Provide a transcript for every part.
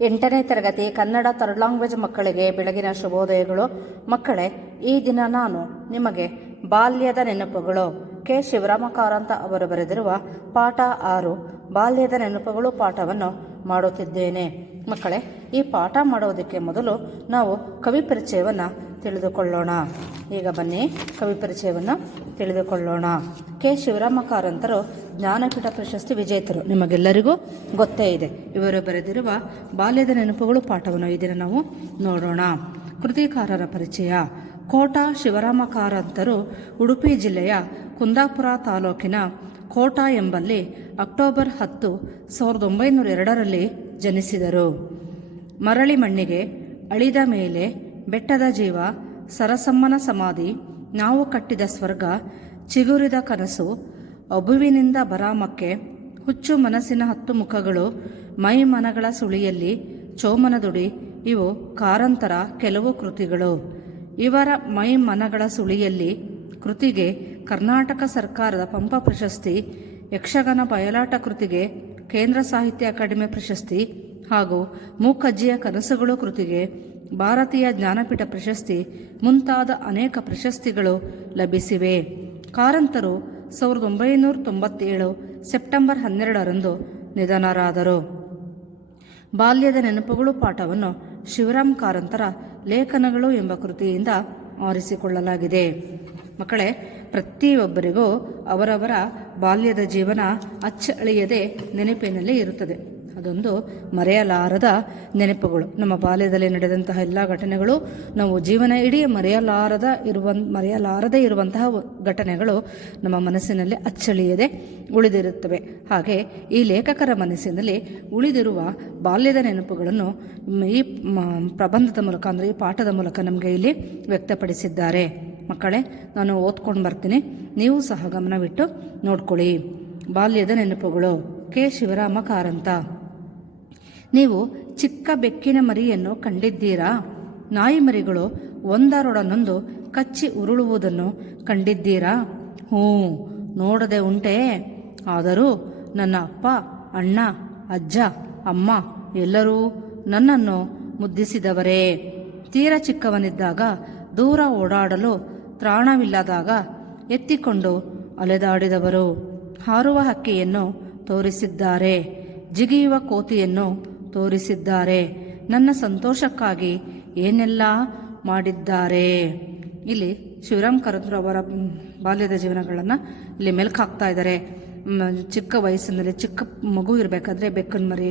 ಎಂಟನೇ ತರಗತಿ Kannada third language ಮಕ್ಕಳಿಗೆ ಬೆಳಗಿನ ಶುಭೋದಯಗಳು. ಮಕ್ಕಳೇ, ಈ ದಿನ ನಾನು ನಿಮಗೆ ಬಾಲ್ಯದ ನೆನಪುಗಳು. ಕೆ. ಶಿವರಾಮ ಕಾರಂತ ಅವರು ಬರೆದಿರುವ ಪಾಠ ಆರು. ಬಾಲ್ಯದ ನೆನಪುಗಳು ಪಾಠವನ್ನು ಮಾಡುತ್ತಿದ್ದೇನೆ. ಮಕ್ಕಳೇ, ಈ ಪಾಠ ಮಾಡೋದಕ್ಕೆ ಮೊದಲು ನಾವು ಕವಿ ಪರಿಚಯವನ್ನು ತಿಳಿದುಕೊಳ್ಳೋಣ. ಈಗ ಬನ್ನಿ ಕವಿ ಪರಿಚಯವನ್ನು ತಿಳಿದುಕೊಳ್ಳೋಣ. ಕೆ. ಶಿವರಾಮ ಕಾರಂತರು ಜ್ಞಾನಪೀಠ ಪ್ರಶಸ್ತಿ ವಿಜೇತರು. ನಿಮಗೆಲ್ಲರಿಗೂ ಗೊತ್ತೇ ಇದೆ. ಇವರು ಬರೆದಿರುವ ಬಾಲ್ಯದ ನೆನಪುಗಳು ಪಾಠವನ್ನು ಇದನ್ನು ನಾವು ನೋಡೋಣ. ಕೃತಿಕಾರರ ಪರಿಚಯ. ಕೋಟಾ ಶಿವರಾಮ ಕಾರಂತರು ಉಡುಪಿ ಜಿಲ್ಲೆಯ ಕುಂದಾಪುರ ತಾಲೂಕಿನ ಕೋಟಾ ಎಂಬಲ್ಲಿ ಅಕ್ಟೋಬರ್ ಹತ್ತು, ಸಾವಿರದ ಒಂಬೈನೂರ ಎರಡರಲ್ಲಿ ಜನಿಸಿದರು. ಮರಳಿ ಮಣ್ಣಿಗೆ ಅಳಿದ ಮೇಲೆ ಬೆಟ್ಟದ ಜೀವ, ಸರಸಮ್ಮನ ಸಮಾಧಿ, ನಾವು ಕಟ್ಟಿದ ಸ್ವರ್ಗ, ಚಿಗುರಿದ ಕನಸು, ಅಬುವಿನಿಂದ ಬರಾಮಕ್ಕೆ ಹುಚ್ಚು ಮನಸ್ಸಿನ ಹತ್ತು ಮುಖಗಳು, ಮೈ ಮನಗಳ ಸುಳಿಯಲ್ಲಿ ಚೋಮನದುಡಿ ಇವು ಕಾರಂತರ ಕೆಲವು ಕೃತಿಗಳು. ಇವರ ಮೈ ಮನಗಳ ಸುಳಿಯಲ್ಲಿ ಕೃತಿಗೆ ಕರ್ನಾಟಕ ಸರ್ಕಾರದ ಪಂಪ ಪ್ರಶಸ್ತಿ, ಯಕ್ಷಗಾನ ಬಯಲಾಟ ಕೃತಿಗೆ ಕೇಂದ್ರ ಸಾಹಿತ್ಯ ಅಕಾಡೆಮಿ ಪ್ರಶಸ್ತಿ ಹಾಗೂ ಮೂಕಜ್ಜಿಯ ಕನಸುಗಳು ಕೃತಿಗೆ ಭಾರತೀಯ ಜ್ಞಾನಪೀಠ ಪ್ರಶಸ್ತಿ ಮುಂತಾದ ಅನೇಕ ಪ್ರಶಸ್ತಿಗಳು ಲಭಿಸಿವೆ. ಕಾರಂತರು ಸಾವಿರದ ಒಂಬೈನೂರ ತೊಂಬತ್ತೇಳು ಸೆಪ್ಟೆಂಬರ್ ಹನ್ನೆರಡರಂದು ನಿಧನರಾದರು. ಬಾಲ್ಯದ ನೆನಪುಗಳು ಪಾಠವನ್ನು ಶಿವರಾಮ್ ಕಾರಂತರ ಲೇಖನಗಳು ಎಂಬ ಕೃತಿಯಿಂದ ಆರಿಸಿಕೊಳ್ಳಲಾಗಿದೆ. ಮಕ್ಕಳೇ, ಪ್ರತಿಯೊಬ್ಬರಿಗೂ ಅವರವರ ಬಾಲ್ಯದ ಜೀವನ ಅಚ್ಚಳಿಯದೆ ನೆನಪಿನಲ್ಲಿ ಇರುತ್ತದೆ. ಅದೊಂದು ಮರೆಯಲಾರದ ನೆನಪುಗಳು. ನಮ್ಮ ಬಾಲ್ಯದಲ್ಲಿ ನಡೆದಂತಹ ಎಲ್ಲ ಘಟನೆಗಳು ನಾವು ಜೀವನ ಇಡೀ ಮರೆಯಲಾರದ ಇರುವ, ಮರೆಯಲಾರದೆ ಇರುವಂತಹ ಘಟನೆಗಳು ನಮ್ಮ ಮನಸ್ಸಿನಲ್ಲಿ ಅಚ್ಚಳಿಯದೆ ಉಳಿದಿರುತ್ತವೆ. ಹಾಗೆ ಈ ಲೇಖಕರ ಮನಸ್ಸಿನಲ್ಲಿ ಉಳಿದಿರುವ ಬಾಲ್ಯದ ನೆನಪುಗಳನ್ನು ಈ ಪ್ರಬಂಧದ ಮೂಲಕ ಅಂದರೆ ಈ ಪಾಠದ ಮೂಲಕ ನಮಗೆ ಇಲ್ಲಿ ವ್ಯಕ್ತಪಡಿಸಿದ್ದಾರೆ. ಮಕ್ಕಳೇ, ನಾನು ಓದ್ಕೊಂಡು ಬರ್ತೀನಿ. ನೀವು ಸಹ ಗಮನವಿಟ್ಟು ನೋಡ್ಕೊಳ್ಳಿ. ಬಾಲ್ಯದ ನೆನಪುಗಳು ಕೆ. ಶಿವರಾಮ ಕಾರಂತ ನೀವು ಚಿಕ್ಕ ಬೆಕ್ಕಿನ ಮರಿಯನ್ನು ಕಂಡಿದ್ದೀರಾ? ನಾಯಿ ಮರಿಗಳು ಒಂದರೊಡನೊಂದು ಕಚ್ಚಿ ಉರುಳುವುದನ್ನು ಕಂಡಿದ್ದೀರಾ? ಹ್ಞೂ, ನೋಡದೆ ಉಂಟೆ. ಆದರೂ ನನ್ನ ಅಪ್ಪ, ಅಣ್ಣ, ಅಜ್ಜ, ಅಮ್ಮ ಎಲ್ಲರೂ ನನ್ನನ್ನು ಮುದ್ದಿಸಿದವರೇ. ತೀರ ಚಿಕ್ಕವನಿದ್ದಾಗ ದೂರ ಓಡಾಡಲು ತ್ರಾಣವಿಲ್ಲದಾಗ ಎತ್ತಿಕೊಂಡು ಅಲೆದಾಡಿದವರು. ಹಾರುವ ಹಕ್ಕಿಯನ್ನು ತೋರಿಸಿದ್ದಾರೆ. ಜಿಗಿಯುವ ಕೋತಿಯನ್ನು ತೋರಿಸಿದ್ದಾರೆ. ನನ್ನ ಸಂತೋಷಕ್ಕಾಗಿ ಏನೆಲ್ಲ ಮಾಡಿದ್ದಾರೆ? ಇಲ್ಲಿ ಶಿವರಾಮ್ ಕರಂದ್ರು ಅವರ ಬಾಲ್ಯದ ಜೀವನಗಳನ್ನು ಇಲ್ಲಿ ಮೆಲ್ಕು ಹಾಕ್ತಾ ಇದ್ದಾರೆ ಚಿಕ್ಕ ವಯಸ್ಸಿನಲ್ಲಿ ಚಿಕ್ಕ ಮಗು ಇರಬೇಕಾದ್ರೆ ಬೆಕ್ಕನ ಮರಿ,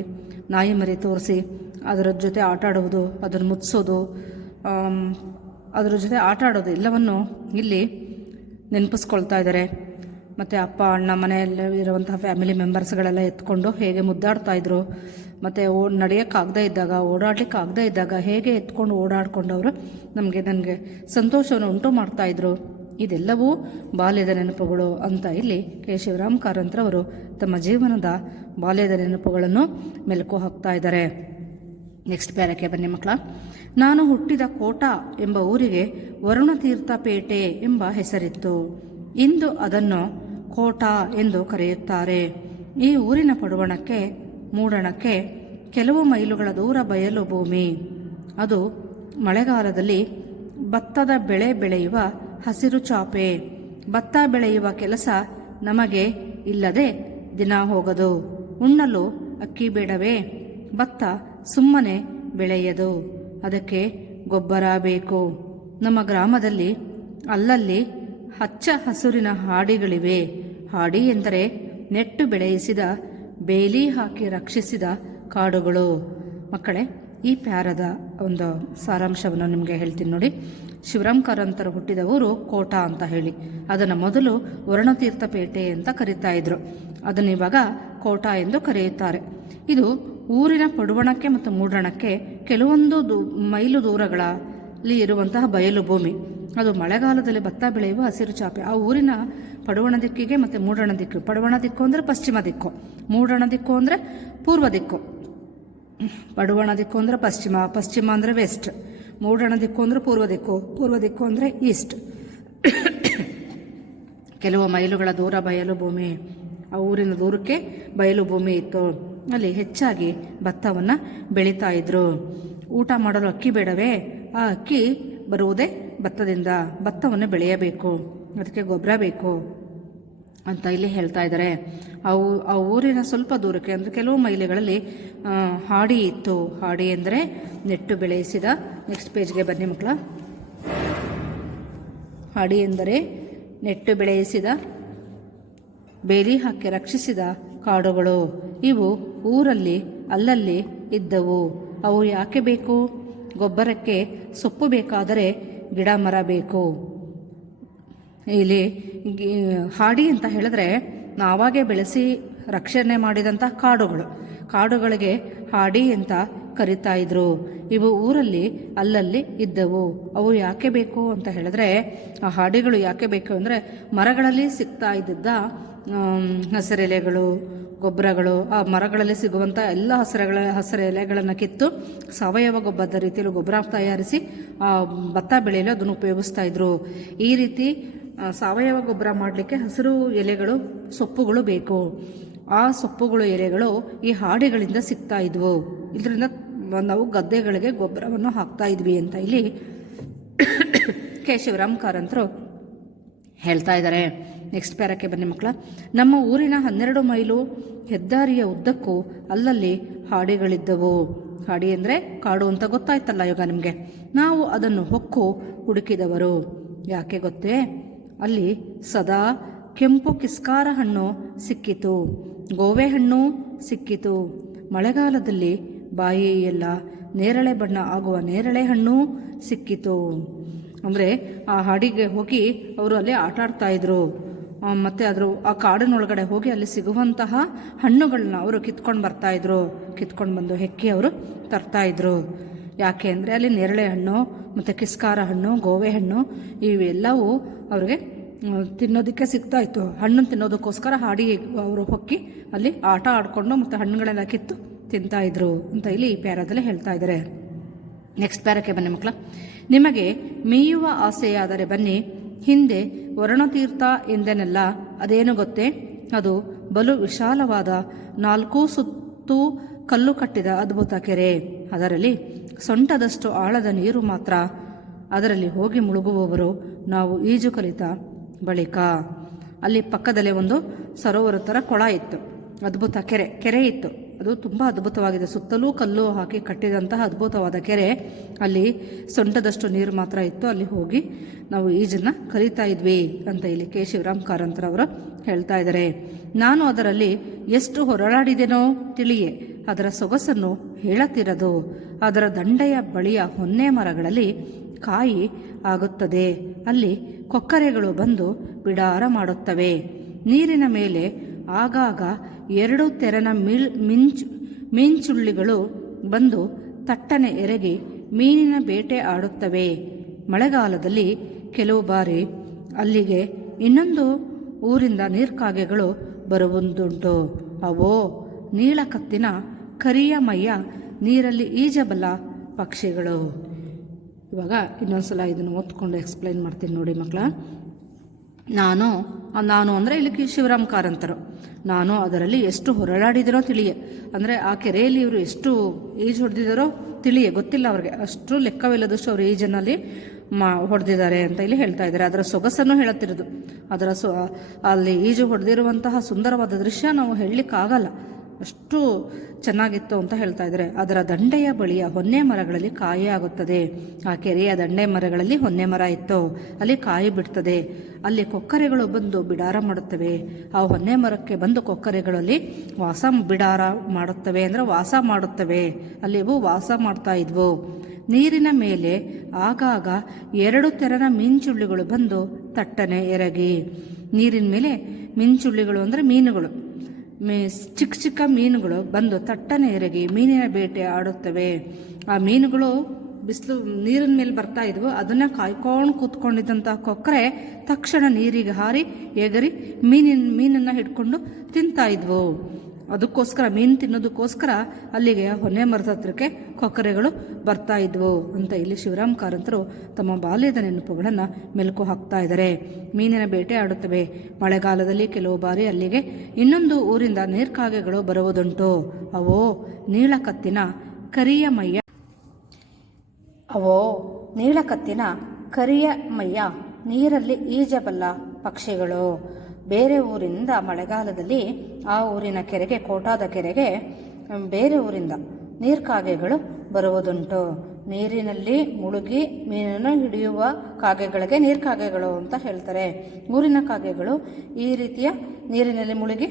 ನಾಯಿ ಮರಿ ತೋರಿಸಿ ಅದರ ಜೊತೆ ಆಟ ಆಡುವುದು ಅದನ್ನು ಮುಚ್ಚೋದು ಅದರ ಜೊತೆ ಆಟ ಆಡೋದು ಎಲ್ಲವನ್ನು ಇಲ್ಲಿ ನೆನಪಿಸ್ಕೊಳ್ತಾ ಇದ್ದಾರೆ. ಮತ್ತು ಅಪ್ಪ, ಅಣ್ಣ, ಮನೆಯಲ್ಲಿ ಇರುವಂತಹ ಫ್ಯಾಮಿಲಿ ಮೆಂಬರ್ಸ್ಗಳೆಲ್ಲ ಎತ್ಕೊಂಡು ಹೇಗೆ ಮುದ್ದಾಡ್ತಾ ಇದ್ರು? ಮತ್ತು ಓ, ನಡೆಯೋಕ್ಕಾಗದೇ ಇದ್ದಾಗ ಓಡಾಡ್ಲಿಕ್ಕೆ ಆಗದೇ ಇದ್ದಾಗ ಹೇಗೆ ಎತ್ಕೊಂಡು ಓಡಾಡ್ಕೊಂಡವರು ನಮಗೆ ನನಗೆ ಸಂತೋಷವನ್ನು ಉಂಟು ಮಾಡ್ತಾಯಿದ್ರು ಇದೆಲ್ಲವೂ ಬಾಲ್ಯದ ನೆನಪುಗಳು ಅಂತ ಇಲ್ಲಿ ಕೆ. ಶಿವರಾಮ್ ಕಾರಂತ್ರವರು ತಮ್ಮ ಜೀವನದ ಬಾಲ್ಯದ ನೆನಪುಗಳನ್ನು ಮೆಲುಕು ಹಾಕ್ತಾ ಇದ್ದಾರೆ. ನೆಕ್ಸ್ಟ್ ಪ್ಯಾರಕ್ಕೆ ಬನ್ನಿ ಮಕ್ಕಳ. ನಾನು ಹುಟ್ಟಿದ ಕೋಟ ಎಂಬ ಊರಿಗೆ ವರುಣತೀರ್ಥ ಪೇಟೆ ಎಂಬ ಹೆಸರಿತ್ತು. ಇಂದು ಅದನ್ನು ಕೋಟ ಎಂದು ಕರೆಯುತ್ತಾರೆ. ಈ ಊರಿನ ಪಡುವಣಕ್ಕೆ ಮೂಡಣಕ್ಕೆ ಕೆಲವು ಮೈಲುಗಳ ದೂರ ಬಯಲು ಭೂಮಿ ಅದು ಮಳೆಗಾಲದಲ್ಲಿ ಭತ್ತದ ಬೆಳೆ ಬೆಳೆಯುವ ಹಸಿರು ಚಾಪೆ. ಭತ್ತ ಬೆಳೆಯುವ ಕೆಲಸ ನಮಗೆ ಇಲ್ಲದೆ ದಿನ ಹೋಗದು. ಉಣ್ಣಲು ಅಕ್ಕಿ ಬೇಡವೇ. ಭತ್ತ ಸುಮ್ಮನೆ ಬೆಳೆಯದು. ಅದಕ್ಕೆ ಗೊಬ್ಬರ ಬೇಕು. ನಮ್ಮ ಗ್ರಾಮದಲ್ಲಿ ಅಲ್ಲಲ್ಲಿ ಹಚ್ಚ ಹಸುರಿನ ಹಾಡಿಗಳಿವೆ. ಹಾಡಿ ಎಂದರೆ ನೆಟ್ಟು ಬೆಳೆಯಿಸಿದ ಬೇಲಿ ಹಾಕಿ ರಕ್ಷಿಸಿದ ಕಾಡುಗಳು. ಮಕ್ಕಳೇ, ಈ ಪ್ಯಾರದ ಒಂದು ಸಾರಾಂಶವನ್ನು ನಿಮಗೆ ಹೇಳ್ತೀನಿ ನೋಡಿ. ಶಿವರಾಮ್ ಕಾರಂತರು ಹುಟ್ಟಿದ ಊರು ಕೋಟ ಅಂತ ಹೇಳಿ. ಅದನ್ನು ಮೊದಲು ವರ್ಣತೀರ್ಥಪೇಟೆ ಅಂತ ಕರೀತಾ ಇದ್ರು. ಅದನ್ನು ಇವಾಗ ಕೋಟ ಎಂದು ಕರೆಯುತ್ತಾರೆ. ಇದು ಊರಿನ ಪಡುವಣಕ್ಕೆ ಮತ್ತು ಮೂಡಣಕ್ಕೆ ಕೆಲವೊಂದು ದೂ- ಮೈಲು ದೂರಗಳಲ್ಲಿ ಇರುವಂತಹ ಬಯಲು ಭೂಮಿ. ಅದು ಮಳೆಗಾಲದಲ್ಲಿ ಭತ್ತ ಬೆಳೆಯುವ ಹಸಿರು ಚಾಪೆ. ಆ ಊರಿನ ಪಡುವಣ ದಿಕ್ಕಿಗೆ ಮತ್ತು ಮೂಡಣ ದಿಕ್ಕು. ಪಡುವಣ ದಿಕ್ಕು ಅಂದರೆ ಪಶ್ಚಿಮ ದಿಕ್ಕು. ಮೂಡಣ ದಿಕ್ಕು ಅಂದರೆ ಪೂರ್ವ ದಿಕ್ಕು. ಪಡುವಣ ದಿಕ್ಕು ಅಂದರೆ ಪಶ್ಚಿಮ. ಪಶ್ಚಿಮ ಅಂದರೆ ವೆಸ್ಟ್. ಮೂಡಣ ದಿಕ್ಕು ಅಂದರೆ ಪೂರ್ವ ದಿಕ್ಕು. ಪೂರ್ವ ದಿಕ್ಕು ಅಂದರೆ ಈಸ್ಟ್. ಕೆಲವು ಮೈಲುಗಳ ದೂರ ಬಯಲು ಭೂಮಿ. ಆ ಊರಿನ ದೂರಕ್ಕೆ ಬಯಲು ಭೂಮಿ ಇತ್ತು. ಅಲ್ಲಿ ಹೆಚ್ಚಾಗಿ ಭತ್ತವನ್ನು ಬೆಳೀತಾ ಇದ್ರು. ಊಟ ಮಾಡಲು ಅಕ್ಕಿ ಬೇಡವೇ? ಆ ಅಕ್ಕಿ ಬರುವುದೇ ಭತ್ತದಿಂದ. ಭತ್ತವನ್ನು ಬೆಳೆಯಬೇಕು. ಅದಕ್ಕೆ ಗೊಬ್ಬರ ಬೇಕು. ಅಂತ ಇಲ್ಲಿ ಹೇಳ್ತಾ ಇದ್ದಾರೆ ಅವು, ಆ ಊರಿನ ಸ್ವಲ್ಪ ದೂರಕ್ಕೆ ಅಂದರೆ ಕೆಲವು ಮೈಲಿಗಳಲ್ಲಿ ಹಾಡಿ ಇತ್ತು. ಹಾಡಿ ಅಂದರೆ ನೆಟ್ಟು ಬೆಳೆಸಿದ. ನೆಕ್ಸ್ಟ್ ಪೇಜ್ಗೆ ಬನ್ನಿ ಮಕ್ಕಳ. ಹಾಡಿ ಎಂದರೆ ನೆಟ್ಟು ಬೆಳೆಯಿಸಿದ ಬೇಲಿ ಹಾಕಿ ರಕ್ಷಿಸಿದ ಕಾಡುಗಳು. ಇವು ಊರಲ್ಲಿ, ಅಲ್ಲಲ್ಲಿ ಇದ್ದವು. ಅವು ಯಾಕೆ ಬೇಕು? ಗೊಬ್ಬರಕ್ಕೆ ಸೊಪ್ಪು ಬೇಕಾದರೆ ಗಿಡ ಮರ ಬೇಕು. ಇಲ್ಲಿ ಹಾಡಿ ಅಂತ ಹೇಳಿದ್ರೆ ನಾವಾಗೆ ಬೆಳೆಸಿ ರಕ್ಷಣೆ ಮಾಡಿದಂಥ ಕಾಡುಗಳು. ಕಾಡುಗಳಿಗೆ ಹಾಡಿ ಅಂತ ಕರಿತಾ ಇದ್ರು. ಇವು ಊರಲ್ಲಿ ಅಲ್ಲಲ್ಲಿ ಇದ್ದವು. ಅವು ಯಾಕೆ ಬೇಕು ಅಂತ ಹೇಳಿದ್ರೆ, ಆ ಹಾಡಿಗಳು ಯಾಕೆ ಬೇಕು ಅಂದರೆ ಮರಗಳಲ್ಲಿ ಸಿಗ್ತಾ ಇದ್ದಿದ್ದ ಹಸಿರೆಲೆಗಳು, ಗೊಬ್ಬರಗಳು, ಆ ಮರಗಳಲ್ಲಿ ಸಿಗುವಂಥ ಎಲ್ಲ ಹಸಿರುಗಳ ಹಸಿರು ಎಲೆಗಳನ್ನು ಕಿತ್ತು ಸಾವಯವ ಗೊಬ್ಬರದ ರೀತಿಯಲ್ಲಿ ಗೊಬ್ಬರ ತಯಾರಿಸಿ, ಆ ಭತ್ತ ಬೆಳೆಯಲು ಅದನ್ನು ಉಪಯೋಗಿಸ್ತಾ ಇದ್ರು. ಈ ರೀತಿ ಸಾವಯವ ಗೊಬ್ಬರ ಮಾಡಲಿಕ್ಕೆ ಹಸಿರು ಎಲೆಗಳು, ಸೊಪ್ಪುಗಳು ಬೇಕು. ಆ ಸೊಪ್ಪುಗಳು, ಎಲೆಗಳು ಈ ಹಾಡಿಗಳಿಂದ ಸಿಗ್ತಾ ಇದ್ವು. ಇದರಿಂದ ನಾವು ಗದ್ದೆಗಳಿಗೆ ಗೊಬ್ಬರವನ್ನು ಹಾಕ್ತಾ ಇದ್ವಿ ಅಂತ ಇಲ್ಲಿ ಕೇಶವರಾಮ್ ಶಿವರಾಮ್ ಕಾರಂತರು ಹೇಳ್ತಾ ಇದ್ದಾರೆ. ನೆಕ್ಸ್ಟ್ ಪ್ಯಾರಕ್ಕೆ ಬನ್ನಿ ಮಕ್ಕಳ. ನಮ್ಮ ಊರಿನ ಹನ್ನೆರಡು ಮೈಲು ಹೆದ್ದಾರಿಯ ಉದ್ದಕ್ಕೂ ಅಲ್ಲಲ್ಲಿ ಹಾಡಿಗಳಿದ್ದವು. ಹಾಡಿ ಅಂದರೆ ಕಾಡು ಅಂತ ಗೊತ್ತಾಯ್ತಲ್ಲ ಇವಾಗ ನಿಮಗೆ. ನಾವು ಅದನ್ನು ಹೊಕ್ಕು ಹುಡುಕಿದವರು. ಯಾಕೆ ಗೊತ್ತೇ? ಅಲ್ಲಿ ಸದಾ ಕೆಂಪು ಕಿಸ್ಕಾರ ಹಣ್ಣು ಸಿಕ್ಕಿತು ಗೋವೆ ಹಣ್ಣು ಸಿಕ್ಕಿತು. ಮಳೆಗಾಲದಲ್ಲಿ ಬಾಯಿ ಎಲ್ಲ ನೇರಳೆ ಬಣ್ಣ ಆಗುವ ನೇರಳೆ ಹಣ್ಣು ಸಿಕ್ಕಿತು. ಅಂದರೆ ಆ ಹಾಡಿಗೆ ಹೋಗಿ ಅವರು ಅಲ್ಲಿ ಆಟ ಆಡ್ತಾ ಇದ್ರು. ಆ, ಮತ್ತೆ ಅದ್ರ ಆ ಕಾಡಿನೊಳಗಡೆ ಹೋಗಿ ಅಲ್ಲಿ ಸಿಗುವಂತಹ ಹಣ್ಣುಗಳನ್ನ ಅವರು ಕಿತ್ಕೊಂಡು ಬರ್ತಾ ಇದ್ರು. ಕಿತ್ಕೊಂಡು ಬಂದು ಹೆಕ್ಕಿ ಅವರು ತರ್ತಾ ಇದ್ರು. ಯಾಕೆ ಅಂದರೆ ಅಲ್ಲಿ ನೇರಳೆ ಹಣ್ಣು, ಮತ್ತು ಕಿಸ್ಕಾರ ಹಣ್ಣು, ಗೋವೆ ಹಣ್ಣು, ಇವೆಲ್ಲವೂ ಅವ್ರಿಗೆ ತಿನ್ನೋದಕ್ಕೆ ಸಿಗ್ತಾ ಇತ್ತು. ಹಣ್ಣು ತಿನ್ನೋದಕ್ಕೋಸ್ಕರ ಹಾಡಿ ಅವರು ಹೊಕ್ಕಿ ಅಲ್ಲಿ ಆಟ ಆಡಿಕೊಂಡು ಮತ್ತು ಹಣ್ಣುಗಳೆಲ್ಲ ಕಿತ್ತು ತಿಂತಾ ಇದ್ರು ಅಂತ ಇಲ್ಲಿ ಈ ಪ್ಯಾರಾದಲ್ಲಿ ಹೇಳ್ತಾ ಇದ್ದಾರೆ ನೆಕ್ಸ್ಟ್ ಪ್ಯಾರಕ್ಕೆ ಬನ್ನಿ ಮಕ್ಕಳ. ನಿಮಗೆ ಮೇಯುವ ಆಸೆಯಾದರೆ ಬನ್ನಿ. ಹಿಂದೆ ವರ್ಣತೀರ್ಥ ಎಂದೆನಲ್ಲ, ಅದೇನು ಗೊತ್ತೇ? ಅದು ಬಲು ವಿಶಾಲವಾದ ನಾಲ್ಕು ಸುತ್ತು ಕಲ್ಲು ಕಟ್ಟಿದ ಅದ್ಭುತ ಕೆರೆ. ಅದರಲ್ಲಿ ಸೊಂಟದಷ್ಟು ಆಳದ ನೀರು ಮಾತ್ರ. ಅದರಲ್ಲಿ ಹೋಗಿ ಮುಳುಗುವವರು ನಾವು ಈಜು ಕಲಿತ ಬಳಿಕ. ಅಲ್ಲಿ ಪಕ್ಕದಲ್ಲೇ ಒಂದು ಸರೋವರ ಥರ ಕೊಳ ಇತ್ತು. ಅದ್ಭುತ ಕೆರೆ ಕೆರೆ ಇತ್ತು. ಅದು ತುಂಬ ಅದ್ಭುತವಾಗಿದೆ. ಸುತ್ತಲೂ ಕಲ್ಲು ಹಾಕಿ ಕಟ್ಟಿದಂತಹ ಅದ್ಭುತವಾದ ಕೆರೆ. ಅಲ್ಲಿ ಸೊಂಟದಷ್ಟು ನೀರು ಮಾತ್ರ ಇತ್ತು. ಅಲ್ಲಿ ಹೋಗಿ ನಾವು ಈಜನ್ನು ಕಲಿತಾ ಇದ್ವಿ ಅಂತ ಇಲ್ಲಿ ಕೆ. ಶಿವರಾಮ್ ಕಾರಂತರವರು ಹೇಳ್ತಾ ಇದ್ದಾರೆ. ನಾನು ಅದರಲ್ಲಿ ಎಷ್ಟು ಹೊರಳಾಡಿದೆನೋ ತಿಳಿಯೆ. ಅದರ ಸೊಗಸನ್ನು ಹೇಳತಿರದು. ಅದರ ದಂಡೆಯ ಬಳಿಯ ಹೊನ್ನೆ ಮರಗಳಲ್ಲಿ ಕಾಯಿ ಆಗುತ್ತದೆ. ಅಲ್ಲಿ ಕೊಕ್ಕರೆಗಳು ಬಂದು ಬಿಡಾರ ಮಾಡುತ್ತವೆ. ನೀರಿನ ಮೇಲೆ ಆಗಾಗ ಎರಡು ತೆರನ ಮಿಳ್, ಮಿಂಚು ಮಿಂಚುಳ್ಳಿಗಳು ಬಂದು ತಟ್ಟನೆ ಎರಗಿ ಮೀನಿನ ಬೇಟೆ ಆಡುತ್ತವೆ. ಮಳೆಗಾಲದಲ್ಲಿ ಕೆಲವು ಬಾರಿ ಅಲ್ಲಿಗೆ ಇನ್ನೊಂದು ಊರಿಂದ ನೀರ್ಕಾಗೆಗಳು ಬರುವುದುಂಟು. ಅವೋ, ನೀಳಕತ್ತಿನ ಕರಿಯ ಮೈಯ ನೀರಲ್ಲಿ ಈಜಬಲ್ಲ ಪಕ್ಷಿಗಳು. ಇವಾಗ ಇನ್ನೊಂದ್ಸಲ ಇದನ್ನು ಓದ್ಕೊಂಡು ಎಕ್ಸ್ಪ್ಲೈನ್ ಮಾಡ್ತೀನಿ ನೋಡಿ ಮಕ್ಕಳ ನಾನು ನಾನು ಅಂದರೆ ಇಲ್ಲಿ ಶಿವರಾಮ್ ಕಾರಂತರು. ನಾನು ಅದರಲ್ಲಿ ಎಷ್ಟು ಹೊರಳಾಡಿದಿರೋ ತಿಳಿಯೆ. ಅಂದರೆ ಆ ಕೆರೆಯಲ್ಲಿ ಇವರು ಎಷ್ಟು ಈಜು ಹೊಡೆದಿದ್ದಾರೋ ತಿಳಿಯೆ. ಗೊತ್ತಿಲ್ಲ ಅವ್ರಿಗೆ. ಅಷ್ಟು ಲೆಕ್ಕವಿಲ್ಲದಷ್ಟು ಅವರು ಈಜನಲ್ಲಿ ಮಾ, ಹೊಡೆದಿದ್ದಾರೆ ಅಂತ ಇಲ್ಲಿ ಹೇಳ್ತಾ ಇದ್ದಾರೆ. ಅದರ ಸೊಗಸನ್ನು ಹೇಳುತ್ತಿರೋದು. ಅದರ ಸೊ, ಅಲ್ಲಿ ಈಜು ಹೊಡೆದಿರುವಂತಹ ಸುಂದರವಾದ ದೃಶ್ಯ ನಾವು ಹೇಳಲಿಕ್ಕಾಗಲ್ಲ. ಅಷ್ಟು ಚೆನ್ನಾಗಿತ್ತು ಅಂತ ಹೇಳ್ತಾ ಇದ್ದಾರೆ. ಅದರ ದಂಡೆಯ ಬಳಿಯ ಹೊನ್ನೆ ಮರಗಳಲ್ಲಿ ಕಾಯಿ ಆಗುತ್ತದೆ. ಆ ಕೆರೆಯ ದಂಡೆ ಮರಗಳಲ್ಲಿ ಹೊನ್ನೆ ಮರ ಇತ್ತು. ಅಲ್ಲಿ ಕಾಯಿ ಬಿಡ್ತದೆ. ಅಲ್ಲಿ ಕೊಕ್ಕರೆಗಳು ಬಂದು ಬಿಡಾರ ಮಾಡುತ್ತವೆ. ಆ ಹೊನ್ನೆ ಮರಕ್ಕೆ ಬಂದು ಕೊಕ್ಕರೆಗಳಲ್ಲಿ ವಾಸ ಬಿಡಾರ ಮಾಡುತ್ತವೆ ಅಂದರೆ ವಾಸ ಮಾಡುತ್ತವೆ. ಅಲ್ಲಿ ಇವು ವಾಸ ಮಾಡ್ತಾ ಇದ್ವು. ನೀರಿನ ಮೇಲೆ ಆಗಾಗ ಎರಡು ತೆರನ ಮೀನ್ಚುಳ್ಳಿಗಳು ಬಂದು ತಟ್ಟನೆ ಎರಗಿ. ನೀರಿನ ಮೇಲೆ ಮಿಂಚುಳ್ಳಿಗಳು ಅಂದರೆ ಮೀನುಗಳು. ಮೀ ಚಿಕ್ಕ ಚಿಕ್ಕ ಮೀನುಗಳು ಬಂದು ತಟ್ಟನೆ ಎರಗಿ ಮೀನಿನ ಬೇಟೆ ಆಡುತ್ತವೆ. ಆ ಮೀನುಗಳು ಬಿಸಿಲು ನೀರಿನ ಮೇಲೆ ಬರ್ತಾ ಇದ್ವು. ಅದನ್ನ ಕಾಯ್ಕೊಂಡು ಕೂತ್ಕೊಂಡಿದ್ದಂಥ ಕೊಕ್ಕರೆ ತಕ್ಷಣ ನೀರಿಗೆ ಹಾರಿ ಎಗರಿ ಮೀನಿನ ಮೀನನ್ನು ಹಿಡ್ಕೊಂಡು ತಿಂತಾ ಇದ್ವು. ಅದಕ್ಕೋಸ್ಕರ, ಮೀನು ತಿನ್ನೋದಕ್ಕೋಸ್ಕರ ಅಲ್ಲಿಗೆ ಹೊನ್ನೆ ಮರದ ಹತ್ರಕ್ಕೆ ಕೊಕ್ಕರೆಗಳು ಬರ್ತಾ ಇದ್ವು ಅಂತ ಇಲ್ಲಿ ಶಿವರಾಮ್ ಕಾರಂತರು ತಮ್ಮ ಬಾಲ್ಯದ ನೆನಪುಗಳನ್ನು ಮೆಲುಕು ಹಾಕ್ತಾ ಇದ್ದಾರೆ. ಮೀನಿನ ಬೇಟೆ ಆಡುತ್ತವೆ. ಮಳೆಗಾಲದಲ್ಲಿ ಕೆಲವು ಬಾರಿ ಅಲ್ಲಿಗೆ ಇನ್ನೊಂದು ಊರಿಂದ ನೀರ್ಕಾಗೆಗಳು ಬರುವುದುಂಟು. ಅವೋ, ನೀಳಕತ್ತಿನ ಕರಿಯ ಮೈಯ ಅವೋ, ನೀಳಕತ್ತಿನ ಕರಿಯ ಮೈಯ ನೀರಲ್ಲಿ ಈಜಬಲ್ಲ ಪಕ್ಷಿಗಳು. ಬೇರೆ ಊರಿಂದ ಮಳೆಗಾಲದಲ್ಲಿ ಆ ಊರಿನ ಕೆರೆಗೆ, ಕೋಟಾದ ಕೆರೆಗೆ ಬೇರೆ ಊರಿಂದ ನೀರ್ಕಾಗೆಗಳು ಬರುವುದುಂಟು. ನೀರಿನಲ್ಲಿ ಮುಳುಗಿ ಮೀನನ್ನು ಹಿಡಿಯುವ ಕಾಗೆಗಳಿಗೆ ನೀರ್ಕಾಗೆಗಳು ಅಂತ ಹೇಳ್ತಾರೆ. ಊರಿನ ಕಾಗೆಗಳು ಈ ರೀತಿಯ ನೀರಿನಲ್ಲಿ ಮುಳುಗಿ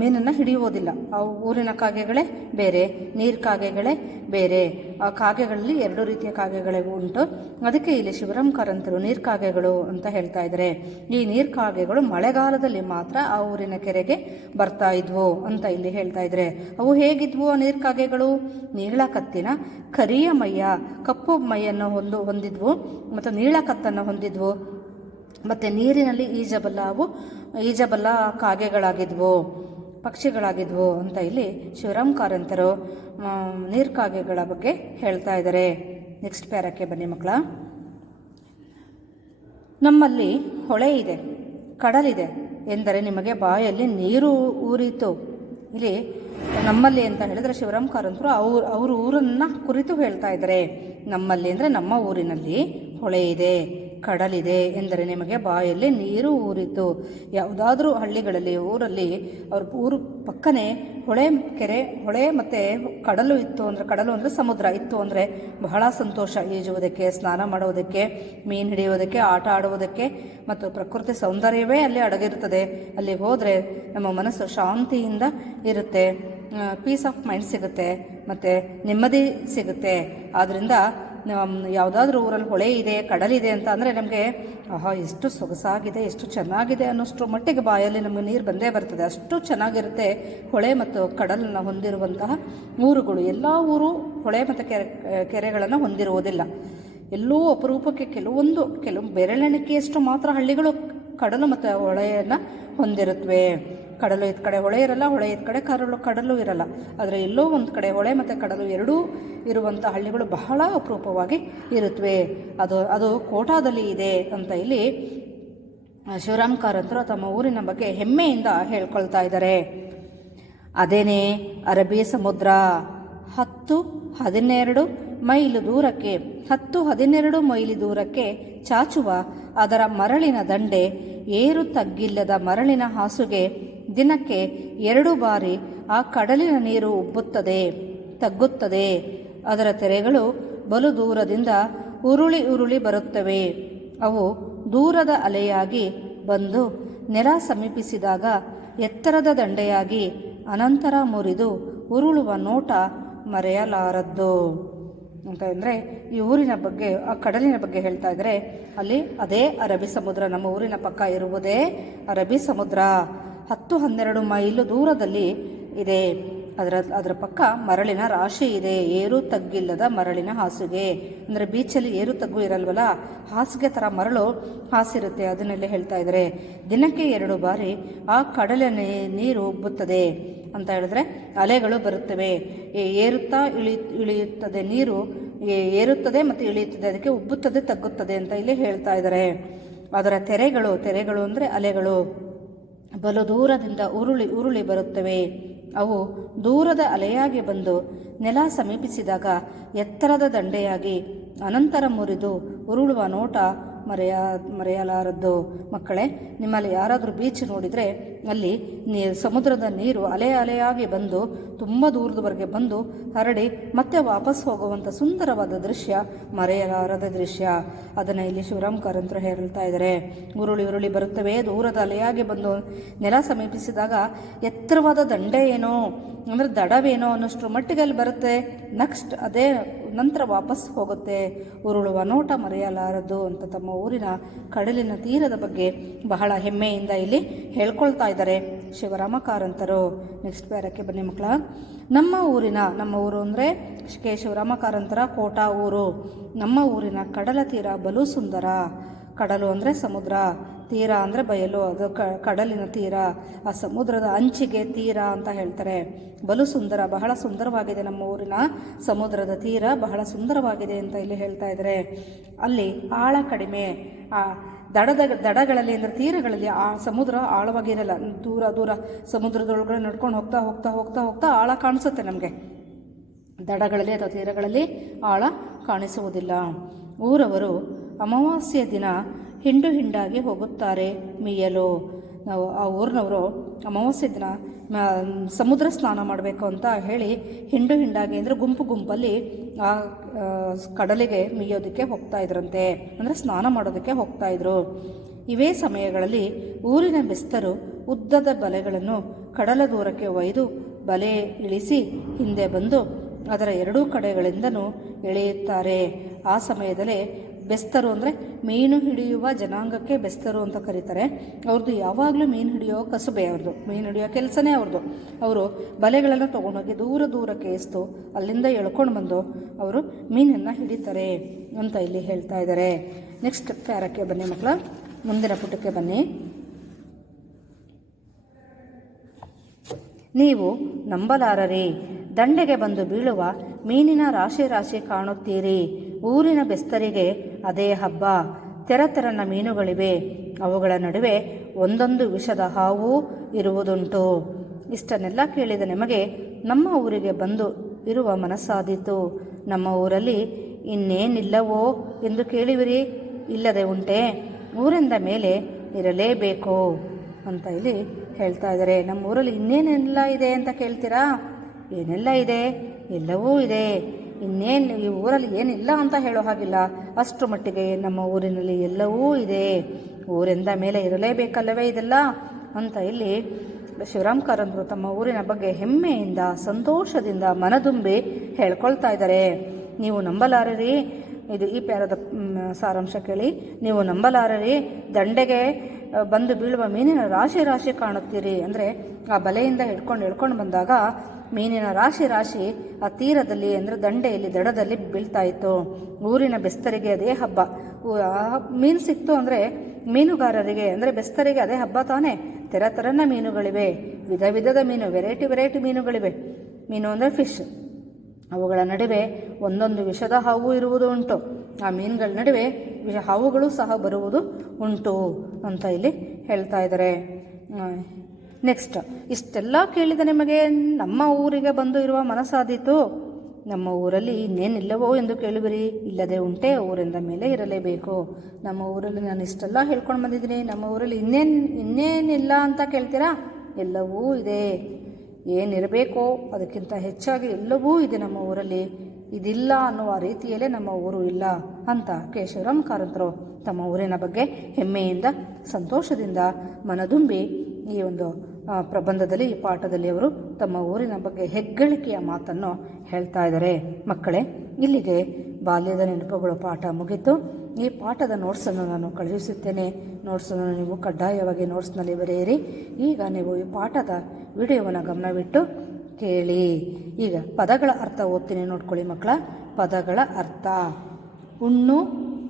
ಮೀನನ್ನು ಹಿಡಿಯುವುದಿಲ್ಲ. ಆ ಊರಿನ ಕಾಗೆಗಳೇ ಬೇರೆ, ನೀರು ಕಾಗೆಗಳೇ ಬೇರೆ. ಆ ಕಾಗೆಗಳಲ್ಲಿ ಎರಡು ರೀತಿಯ ಕಾಗೆಗಳೇ ಉಂಟು. ಅದಕ್ಕೆ ಇಲ್ಲಿ ಶಿವರಾಮ್ ಕಾರಂತರು ನೀರು ಕಾಗೆಗಳು ಅಂತ ಹೇಳ್ತಾ ಇದ್ದಾರೆ ಈ ನೀರು ಕಾಗೆಗಳು ಮಳೆಗಾಲದಲ್ಲಿ ಮಾತ್ರ ಆ ಊರಿನ ಕೆರೆಗೆ ಬರ್ತಾ ಇದ್ವು ಅಂತ ಇಲ್ಲಿ ಹೇಳ್ತಾ ಇದ್ದಾರೆ ಅವು ಹೇಗಿದ್ವು ಆ ನೀರು ಕಾಗೆಗಳು? ನೀಳ ಕತ್ತಿನ ಕರಿಯ ಮೈಯ, ಕಪ್ಪು ಮೈಯನ್ನು ಹೊಂದು, ಹೊಂದಿದ್ವು ಮತ್ತು ನೀಳ ಕತ್ತನ್ನು ಹೊಂದಿದ್ವು. ಮತ್ತು ನೀರಿನಲ್ಲಿ ಈಜಬಲ್ಲ ಅವು, ಈಜಬಲ್ಲ ಕಾಗೆಗಳಾಗಿದ್ವು, ಪಕ್ಷಿಗಳಾಗಿದ್ವು ಅಂತ ಇಲ್ಲಿ ಶಿವರಾಮ್ ಕಾರಂತರು ನೀರು ಕಾಗೆಗಳ ಬಗ್ಗೆ ಹೇಳ್ತಾ ಇದ್ದಾರೆ. ನೆಕ್ಸ್ಟ್ ಪ್ಯಾರಕ್ಕೆ ಬನ್ನಿ ಮಕ್ಕಳ. ನಮ್ಮಲ್ಲಿ ಹೊಳೆ ಇದೆ, ಕಡಲಿದೆ ಎಂದರೆ ನಿಮಗೆ ಬಾಯಲ್ಲಿ ನೀರು ಊರಿತು. ಇಲ್ಲಿ ನಮ್ಮಲ್ಲಿ ಅಂತ ಹೇಳಿದ್ರೆ ಶಿವರಾಮ್ ಕಾರಂತರು ಅವ್ರ ಅವ್ರ ಊರನ್ನ ಕುರಿತು ಹೇಳ್ತಾ ಇದ್ದಾರೆ. ನಮ್ಮಲ್ಲಿ ಅಂದರೆ ನಮ್ಮ ಊರಿನಲ್ಲಿ ಹೊಳೆ ಇದೆ. ಕಡಲಿದೆ ಎಂದರೆ ನಿಮಗೆ ಬಾಯಲ್ಲಿ ನೀರು ಊರಿತು. ಯಾವುದಾದ್ರೂ ಹಳ್ಳಿಗಳಲ್ಲಿ, ಊರಲ್ಲಿ ಅವ್ರ ಊರು ಪಕ್ಕನೆ ಹೊಳೆ ಕೆರೆ, ಹೊಳೆ ಮತ್ತು ಕಡಲು ಇತ್ತು ಅಂದರೆ, ಕಡಲು ಅಂದರೆ ಸಮುದ್ರ, ಇತ್ತು ಅಂದರೆ ಬಹಳ ಸಂತೋಷ ಈಜುವುದಕ್ಕೆ, ಸ್ನಾನ ಮಾಡುವುದಕ್ಕೆ, ಮೀನು ಹಿಡಿಯುವುದಕ್ಕೆ, ಆಟ ಆಡುವುದಕ್ಕೆ ಮತ್ತು ಪ್ರಕೃತಿ ಸೌಂದರ್ಯವೇ ಅಲ್ಲಿ ಅಡಗಿರುತ್ತದೆ. ಅಲ್ಲಿ ಹೋದರೆ ನಮ್ಮ ಮನಸ್ಸು ಶಾಂತಿಯಿಂದ ಇರುತ್ತೆ. ಪೀಸ್ ಆಫ್ ಮೈಂಡ್ ಸಿಗುತ್ತೆ ಮತ್ತು ನೆಮ್ಮದಿ ಸಿಗುತ್ತೆ. ಆದ್ದರಿಂದ ಯಾವುದಾದ್ರೂ ಊರಲ್ಲಿ ಹೊಳೆ ಇದೆ ಕಡಲಿದೆ ಅಂತ ಅಂದರೆ ನಮಗೆ, ಆಹಾ, ಎಷ್ಟು ಸೊಗಸಾಗಿದೆ, ಎಷ್ಟು ಚೆನ್ನಾಗಿದೆ ಅನ್ನೋಷ್ಟು ಮಟ್ಟಿಗೆ ಬಾಯಲ್ಲಿ ನಮಗೆ ನೀರು ಬಂದೇ ಬರ್ತದೆ. ಅಷ್ಟು ಚೆನ್ನಾಗಿರುತ್ತೆ ಹೊಳೆ ಮತ್ತು ಕಡಲನ್ನು ಹೊಂದಿರುವಂತಹ ಊರುಗಳು. ಎಲ್ಲ ಊರು ಹೊಳೆ ಮತ್ತು ಕೆರೆ, ಕೆರೆಗಳನ್ನು ಹೊಂದಿರುವುದಿಲ್ಲ. ಎಲ್ಲೋ ಅಪರೂಪಕ್ಕೆ ಕೆಲವೊಂದು, ಕೆಲವು ಬೆರಳೆಣಿಕೆಯಷ್ಟು ಮಾತ್ರ ಹಳ್ಳಿಗಳು ಕಡಲು ಮತ್ತು ಹೊಳೆಯನ್ನು ಹೊಂದಿರುತ್ತವೆ ಕಡಲು ಇದ್ದ ಕಡೆ ಹೊಳೆ ಇರಲ್ಲ, ಹೊಳೆ ಇದ್ದ ಕಡೆ ಕರಳು, ಕಡಲು ಇರಲ್ಲ. ಆದರೆ ಎಲ್ಲೋ ಒಂದು ಕಡೆ ಹೊಳೆ ಮತ್ತು ಕಡಲು ಎರಡೂ ಇರುವಂಥ ಹಳ್ಳಿಗಳು ಬಹಳ ಅಪರೂಪವಾಗಿ ಇರುತ್ತವೆ ಅದು ಅದು ಕೋಟಾದಲ್ಲಿ ಇದೆ ಅಂತ ಇಲ್ಲಿ ಶಿವರಾಮ್ ಕಾರಂತರು ತಮ್ಮ ಊರಿನ ಬಗ್ಗೆ ಹೆಮ್ಮೆಯಿಂದ ಹೇಳ್ಕೊಳ್ತಾ ಇದ್ದಾರೆ. ಅದೇನೇ ಅರಬ್ಬಿ ಸಮುದ್ರ, ಹತ್ತು ಹದಿನೆರಡು ಮೈಲು ದೂರಕ್ಕೆ, ಹತ್ತು ಹದಿನೆರಡು ಮೈಲಿ ದೂರಕ್ಕೆ ಚಾಚುವ ಅದರ ಮರಳಿನ ದಂಡೆ ಏರು ತಗ್ಗಿಲ್ಲದ ಮರಳಿನ ಹಾಸುಗೆ ದಿನಕ್ಕೆ ಎರಡು ಬಾರಿ ಆ ಕಡಲಿನ ನೀರು ಉಬ್ಬುತ್ತದೆ, ತಗ್ಗುತ್ತದೆ. ಅದರ ತೆರೆಗಳು ಬಲು ದೂರದಿಂದ ಉರುಳಿ ಉರುಳಿ ಬರುತ್ತವೆ. ಅವು ದೂರದ ಅಲೆಯಾಗಿ ಬಂದು ನೆಲ ಸಮೀಪಿಸಿದಾಗ ಎತ್ತರದ ದಂಡೆಯಾಗಿ ಅನಂತರ ಮುರಿದು ಉರುಳುವ ನೋಟ ಮರೆಯಲಾರದ್ದು. ಅಂತ ಅಂದರೆ ಈ ಊರಿನ ಬಗ್ಗೆ, ಆ ಕಡಲಿನ ಬಗ್ಗೆ ಹೇಳ್ತಾ ಇದ್ದರೆ ಅಲ್ಲಿ ಅದೇ ಅರಬ್ಬಿ ಸಮುದ್ರ. ನಮ್ಮ ಊರಿನ ಪಕ್ಕ ಇರುವುದೇ ಅರಬ್ಬಿ ಸಮುದ್ರ. ಹತ್ತು ಹನ್ನೆರಡು ಮೈಲು ದೂರದಲ್ಲಿ ಇದೆ. ಅದರ ಅದರ ಪಕ್ಕ ಮರಳಿನ ರಾಶಿ ಇದೆ. ಏರು ತಗ್ಗಿಲ್ಲದ ಮರಳಿನ ಹಾಸಿಗೆ. ಅಂದರೆ ಬೀಚಲ್ಲಿ ಏರು ತಗ್ಗು ಇರಲ್ವಲ್ಲ? ಹಾಸಿಗೆ ಥರ ಮರಳು ಹಾಸಿರುತ್ತೆ. ಅದನ್ನೆಲ್ಲ ಹೇಳ್ತಾ ಇದ್ದಾರೆ ದಿನಕ್ಕೆ ಎರಡು ಬಾರಿ ಆ ಕಡಲೆ ನೀರು ಉಬ್ಬುತ್ತದೆ ಅಂತ ಹೇಳಿದ್ರೆ ಅಲೆಗಳು ಬರುತ್ತವೆ. ಏರುತ್ತಾ ಇಳಿ, ಇಳಿಯುತ್ತದೆ ನೀರು. ಏರುತ್ತದೆ ಮತ್ತು ಇಳಿಯುತ್ತದೆ. ಅದಕ್ಕೆ ಉಬ್ಬುತ್ತದೆ, ತಗ್ಗುತ್ತದೆ ಅಂತ ಇಲ್ಲಿ ಹೇಳ್ತಾ ಇದ್ದಾರೆ ಅದರ ತೆರೆಗಳು ತೆರೆಗಳು ಅಂದರೆ ಅಲೆಗಳು. ಬಲು ದೂರದಿಂದ ಉರುಳಿ ಉರುಳಿ ಬರುತ್ತವೆ. ಅವು ದೂರದ ಅಲೆಯಾಗಿ ಬಂದು ನೆಲ ಸಮೀಪಿಸಿದಾಗ ಎತ್ತರದ ದಂಡೆಯಾಗಿ ಅನಂತರ ಮುರಿದು ಉರುಳುವ ನೋಟ ಮರೆಯ, ಮರೆಯಲಾರದ್ದು ಮಕ್ಕಳೇ, ನಿಮ್ಮಲ್ಲಿ ಯಾರಾದರೂ ಬೀಚ್ ನೋಡಿದರೆ ಅಲ್ಲಿ ನೀ, ಸಮುದ್ರದ ನೀರು ಅಲೆ ಅಲೆಯಾಗಿ ಬಂದು, ತುಂಬ ದೂರದವರೆಗೆ ಬಂದು ಹರಡಿ ಮತ್ತೆ ವಾಪಸ್ ಹೋಗುವಂಥ ಸುಂದರವಾದ ದೃಶ್ಯ, ಮರೆಯಲಾರದ ದೃಶ್ಯ. ಅದನ್ನು ಇಲ್ಲಿ ಶಿವರಾಮ್ ಕಾರಂತರು ಹೇಳ್ತಾ ಇದ್ದಾರೆ ಉರುಳಿ ಉರುಳಿ ಬರುತ್ತವೆ, ದೂರದ ಅಲೆಯಾಗಿ ಬಂದು ನೆಲ ಸಮೀಪಿಸಿದಾಗ ಎತ್ತರವಾದ ದಂಡೆ ಏನೋ, ಅಂದರೆ ದಡವೇನೋ ಅನ್ನೋಷ್ಟು ಮಟ್ಟಿಗೆ ಅಲ್ಲಿ ಬರುತ್ತೆ. ನೆಕ್ಸ್ಟ್ ಅದೇ ನಂತರ ವಾಪಸ್ ಹೋಗುತ್ತೆ. ಉರುಳುವ ನೋಟ ಮರೆಯಲಾರದು ಅಂತ ತಮ್ಮ ಊರಿನ ಕಡಲಿನ ತೀರದ ಬಗ್ಗೆ ಬಹಳ ಹೆಮ್ಮೆಯಿಂದ ಇಲ್ಲಿ ಹೇಳ್ಕೊಳ್ತಾ ಇದ್ದಾರೆ. ಶಿವರಾಮ ಕಾರಂತರು ನೆಕ್ಸ್ಟ್ ಬೇರಕ್ಕೆ ಬನ್ನಿ ಮಕ್ಕಳ. ನಮ್ಮ ಊರಿನ, ನಮ್ಮ ಊರು ಅಂದರೆ ಕೆ ಶಿವರಾಮ ಕಾರಂತರ ಕೋಟಾ ಊರು. ನಮ್ಮ ಊರಿನ ಕಡಲ ತೀರ ಬಲು ಸುಂದರ. ಕಡಲು ಅಂದರೆ ಸಮುದ್ರ, ತೀರ ಅಂದರೆ ಬಯಲು, ಅದು ಕಡಲಿನ ತೀರ, ಆ ಸಮುದ್ರದ ಅಂಚಿಗೆ ತೀರ ಅಂತ ಹೇಳ್ತಾರೆ. ಬಲು ಸುಂದರ, ಬಹಳ ಸುಂದರವಾಗಿದೆ ನಮ್ಮ ಊರಿನ ಸಮುದ್ರದ ತೀರ, ಬಹಳ ಸುಂದರವಾಗಿದೆ ಅಂತ ಇಲ್ಲಿ ಹೇಳ್ತಾ ಇದ್ದಾರೆ. ಅಲ್ಲಿ ಆಳ ಕಡಿಮೆ, ಆ ದಡದ, ದಡಗಳಲ್ಲಿ ಅಂದರೆ ತೀರಗಳಲ್ಲಿ ಆ ಸಮುದ್ರ ಆಳವಾಗಿರಲ್ಲ ದೂರ ದೂರ ಸಮುದ್ರದೊಳಗಡೆ ನಡ್ಕೊಂಡು ಹೋಗ್ತಾ ಹೋಗ್ತಾ ಹೋಗ್ತಾ ಹೋಗ್ತಾ ಆಳ ಕಾಣಿಸುತ್ತೆ ನಮಗೆ. ದಡಗಳಲ್ಲಿ ಅಥವಾ ತೀರಗಳಲ್ಲಿ ಆಳ ಕಾಣಿಸುವುದಿಲ್ಲ. ಊರವರು ಅಮಾವಾಸ್ಯೆ ದಿನ ಹಿಂಡು ಹಿಂಡಾಗಿ ಹೋಗುತ್ತಾರೆ ಮೀಯಲು. ನಾವು ಆ ಊರಿನವರು ಅಮಾವಾಸ್ಯೆ ದಿನ ಸಮುದ್ರ ಸ್ನಾನ ಮಾಡಬೇಕು ಅಂತ ಹೇಳಿ ಹಿಂಡು ಹಿಂಡಾಗಿ ಅಂದರೆ ಗುಂಪು ಗುಂಪಲ್ಲಿ ಆ, ಕಡಲಿಗೆ ಮೀಯೋದಕ್ಕೆ ಹೋಗ್ತಾ ಇದ್ರಂತೆ. ಅಂದರೆ ಸ್ನಾನ ಮಾಡೋದಕ್ಕೆ ಹೋಗ್ತಾ ಇದ್ರು. ಇವೇ ಸಮಯಗಳಲ್ಲಿ ಊರಿನ ಬೆಸ್ತರು ಉದ್ದದ ಬಲೆಗಳನ್ನು ಕಡಲ ದೂರಕ್ಕೆ ಒಯ್ದು ಬಲೆ ಇಳಿಸಿ ಹಿಂದೆ ಬಂದು ಅದರ ಎರಡೂ ಕಡೆಗಳಿಂದನೂ ಎಳೆಯುತ್ತಾರೆ. ಆ ಸಮಯದಲ್ಲೇ ಬೆಸ್ತರು ಅಂದರೆ ಮೀನು ಹಿಡಿಯುವ ಜನಾಂಗಕ್ಕೆ ಬೆಸ್ತರು ಅಂತ ಕರೀತಾರೆ. ಅವ್ರದ್ದು ಯಾವಾಗಲೂ ಮೀನು ಹಿಡಿಯೋ ಕಸುಬೆ ಅವ್ರದ್ದು ಮೀನು ಹಿಡಿಯೋ ಕೆಲಸನೇ ಅವ್ರದ್ದು ಅವರು ಬಲೆಗಳನ್ನು ತೊಗೊಂಡೋಗಿ ದೂರ ದೂರಕ್ಕೆ ಎಸ್ತು, ಅಲ್ಲಿಂದ ಎಳ್ಕೊಂಡು ಬಂದು ಅವರು ಮೀನನ್ನು ಹಿಡಿತಾರೆ ಅಂತ ಇಲ್ಲಿ ಹೇಳ್ತಾ ಇದ್ದಾರೆ ನೆಕ್ಸ್ಟ್ ಪ್ಯಾರಕ್ಕೆ ಬನ್ನಿ ಮಕ್ಕಳ ಮುಂದಿನ ಪುಟಕ್ಕೆ ಬನ್ನಿ. ನೀವು ನಂಬಲಾರರಿ, ದಂಡೆಗೆ ಬಂದು ಬೀಳುವ ಮೀನಿನ ರಾಶಿ ರಾಶಿ ಕಾಣುತ್ತೀರಿ. ಊರಿನ ಬೆಸ್ತರಿಗೆ ಅದೇ ಹಬ್ಬ. ತೆರತೆರನ ಮೀನುಗಳಿವೆ. ಅವುಗಳ ನಡುವೆ ಒಂದೊಂದು ವಿಷದ ಹಾವು ಇರುವುದುಂಟು. ಇಷ್ಟನ್ನೆಲ್ಲ ಕೇಳಿದ ನಿಮಗೆ ನಮ್ಮ ಊರಿಗೆ ಬಂದು ಇರುವ ಮನಸ್ಸಾದೀತು. ನಮ್ಮ ಊರಲ್ಲಿ ಇನ್ನೇನಿಲ್ಲವೋ ಎಂದು ಕೇಳಿವಿರಿ. ಇಲ್ಲದೆ ಉಂಟೆ. ಊರಿಂದ ಮೇಲೆ ಇರಲೇಬೇಕು ಅಂತ ಇಲ್ಲಿ ಹೇಳ್ತಾ ಇದ್ದಾರೆ. ನಮ್ಮ ಊರಲ್ಲಿ ಇನ್ನೇನೆಲ್ಲ ಇದೆ ಅಂತ ಕೇಳ್ತೀರಾ? ಏನೆಲ್ಲ ಇದೆ? ಎಲ್ಲವೂ ಇದೆ. ಇನ್ನೇನು ಈ ಊರಲ್ಲಿ ಏನಿಲ್ಲ ಅಂತ ಹೇಳೋ ಹಾಗಿಲ್ಲ. ಅಷ್ಟು ಮಟ್ಟಿಗೆ ನಮ್ಮ ಊರಿನಲ್ಲಿ ಎಲ್ಲವೂ ಇದೆ. ಊರಿಂದ ಮೇಲೆ ಇರಲೇಬೇಕಲ್ಲವೇ ಇದೆಲ್ಲ? ಅಂತ ಇಲ್ಲಿ ಶಿವರಾಮ್ ತಮ್ಮ ಊರಿನ ಬಗ್ಗೆ ಹೆಮ್ಮೆಯಿಂದ, ಸಂತೋಷದಿಂದ ಮನದುಂಬಿ ಹೇಳ್ಕೊಳ್ತಾ ಇದ್ದಾರೆ. ನೀವು ನಂಬಲಾರರಿ? ಇದು ಈ ಪ್ಯಾರದ ಸಾರಾಂಶ ಕೇಳಿ. ನೀವು ನಂಬಲಾರರಿ? ದಂಡೆಗೆ ಬಂದು ಬೀಳುವ ಮೀನಿನ ರಾಶಿ ರಾಶಿ ಕಾಣುತ್ತೀರಿ. ಅಂದರೆ ಆ ಬಲೆಯಿಂದ ಹಿಡ್ಕೊಂಡು ಹಿಡ್ಕೊಂಡು ಬಂದಾಗ ಮೀನಿನ ರಾಶಿ ರಾಶಿ ಆ ತೀರದಲ್ಲಿ ಅಂದರೆ ದಂಡೆಯಲ್ಲಿ, ದಡದಲ್ಲಿ ಬೀಳ್ತಾ ಇತ್ತು. ಊರಿನ ಬೆಸ್ತರಿಗೆ ಅದೇ ಹಬ್ಬ. ಮೀನು ಸಿಕ್ತು ಅಂದರೆ ಮೀನುಗಾರರಿಗೆ, ಅಂದರೆ ಬೆಸ್ತರಿಗೆ ಅದೇ ಹಬ್ಬ ತಾನೇ. ತೆರ ತೆರನ ಮೀನುಗಳಿವೆ, ವಿಧ ವಿಧದ ಮೀನು, ವೆರೈಟಿ ವೆರೈಟಿ ಮೀನುಗಳಿವೆ. ಮೀನು ಅಂದರೆ ಫಿಶ್. ಅವುಗಳ ನಡುವೆ ಒಂದೊಂದು ವಿಷದ ಹಾವು ಇರುವುದು ಉಂಟು. ಆ ಮೀನುಗಳ ನಡುವೆ ಹಾವುಗಳು ಸಹ ಬರುವುದು ಉಂಟು ಅಂತ ಇಲ್ಲಿ ಹೇಳ್ತಾ ಇದ್ದಾರೆ ನೆಕ್ಸ್ಟ್ ಇಷ್ಟೆಲ್ಲ ಕೇಳಿದ ನಿಮಗೆ ನಮ್ಮ ಊರಿಗೆ ಬಂದು ಇರುವ ಮನಸ್ಸಾದೀತು. ನಮ್ಮ ಊರಲ್ಲಿ ಇನ್ನೇನಿಲ್ಲವೋ ಎಂದು ಕೇಳುವಿರಿ. ಇಲ್ಲದೆ ಉಂಟೆ ಊರಿಂದ ಮೇಲೆ ಇರಲೇಬೇಕು. ನಮ್ಮ ಊರಲ್ಲಿ ನಾನು ಇಷ್ಟೆಲ್ಲ ಹೇಳ್ಕೊಂಡು ಬಂದಿದ್ದೀನಿ. ನಮ್ಮ ಊರಲ್ಲಿ ಇನ್ನೇನು ಇನ್ನೇನಿಲ್ಲ ಅಂತ ಕೇಳ್ತೀರಾ? ಎಲ್ಲವೂ ಇದೆ. ಏನಿರಬೇಕೋ ಅದಕ್ಕಿಂತ ಹೆಚ್ಚಾಗಿ ಎಲ್ಲವೂ ಇದೆ ನಮ್ಮ ಊರಲ್ಲಿ. ಇದಿಲ್ಲ ಅನ್ನುವ ರೀತಿಯಲ್ಲೇ ನಮ್ಮ ಊರು ಇಲ್ಲ ಅಂತ ಕೇಶವರಾಮ್ ಶಿವರಾಮ್ ಕಾರಂತರು ತಮ್ಮ ಊರಿನ ಬಗ್ಗೆ ಹೆಮ್ಮೆಯಿಂದ, ಸಂತೋಷದಿಂದ ಮನದುಂಬಿ ಈ ಒಂದು ಪ್ರಬಂಧದಲ್ಲಿ, ಈ ಪಾಠದಲ್ಲಿ ಅವರು ತಮ್ಮ ಊರಿನ ಬಗ್ಗೆ ಹೆಗ್ಗಳಿಕೆಯ ಮಾತನ್ನು ಹೇಳ್ತಾ ಇದ್ದಾರೆ. ಮಕ್ಕಳೇ, ಇಲ್ಲಿಗೆ ಬಾಲ್ಯದ ನೆನಪುಗಳು ಪಾಠ ಮುಗಿತು. ಈ ಪಾಠದ ನೋಟ್ಸನ್ನು ನಾನು ಕಳುಹಿಸುತ್ತೇನೆ. ನೋಟ್ಸನ್ನು ನೀವು ಕಡ್ಡಾಯವಾಗಿ ನೋಟ್ಸ್ನಲ್ಲಿ ಬರೆಯಿರಿ. ಈಗ ನೀವು ಈ ಪಾಠದ ವಿಡಿಯೋವನ್ನು ಗಮನವಿಟ್ಟು ಕೇಳಿ. ಈಗ ಪದಗಳ ಅರ್ಥ ಓದ್ತೀನಿ ನೋಡ್ಕೊಳ್ಳಿ ಮಕ್ಕಳ. ಪದಗಳ ಅರ್ಥ. ಉಣ್ಣು,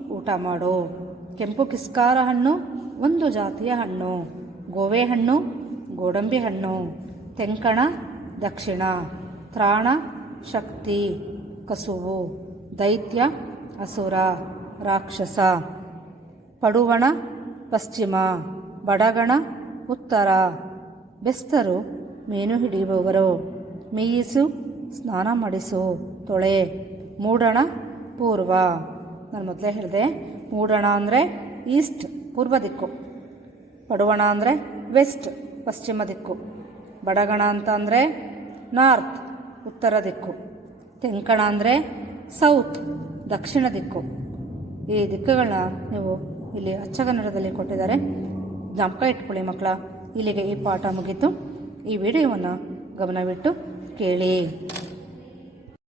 ಊಟ ಮಾಡು. ಕೆಂಪು ಕಿಸ್ಕಾರ ಹಣ್ಣು, ಒಂದು ಜಾತಿಯ ಹಣ್ಣು. ಗೋವೆ ಹಣ್ಣು, ಗೋಡಂಬಿ ಹಣ್ಣು. ತೆಂಕಣ, ದಕ್ಷಿಣ. ತ್ರಾಣ, ಶಕ್ತಿ. ಕಸುವು ದೈತ್ಯ, ಅಸುರ. ರಾಕ್ಷಸ. ಪಡುವಣ, ಪಶ್ಚಿಮ. ಬಡಗಣ, ಉತ್ತರ. ಬೆಸ್ತರು, ಮೀನು ಹಿಡಿಯುವವರು. ಮೇಯಿಸು, ಸ್ನಾನ ಮಾಡಿಸು, ತೊಳೆ, ಮೂಡಣ ಪೂರ್ವ. ನಾನು ಮೊದಲೇ ಹೇಳಿದೆ, ಮೂಡಣ ಅಂದರೆ ಈಸ್ಟ್, ಪೂರ್ವ ದಿಕ್ಕು. ಪಡುವಣ ಅಂದರೆ ವೆಸ್ಟ್, ಪಶ್ಚಿಮ ದಿಕ್ಕು. ಬಡಗಣ ಅಂತ ಅಂದರೆ ನಾರ್ತ್, ಉತ್ತರ ದಿಕ್ಕು. ತೆಂಕಣ ಅಂದರೆ ಸೌತ್, ದಕ್ಷಿಣ ದಿಕ್ಕು. ಈ ದಿಕ್ಕುಗಳನ್ನ ನೀವು ಇಲ್ಲಿ ಅಚ್ಚಗನ್ನಡದಲ್ಲಿ ಕೊಟ್ಟಿದ್ದಾರೆ. ಜ್ಞಾಪಕ ಇಟ್ಕೊಳ್ಳಿ ಮಕ್ಕಳ. ಇಲ್ಲಿಗೆ ಈ ಪಾಠ ಮುಗೀತು. ಈ ವಿಡಿಯೋವನ್ನು ಗಮನವಿಟ್ಟು 这里。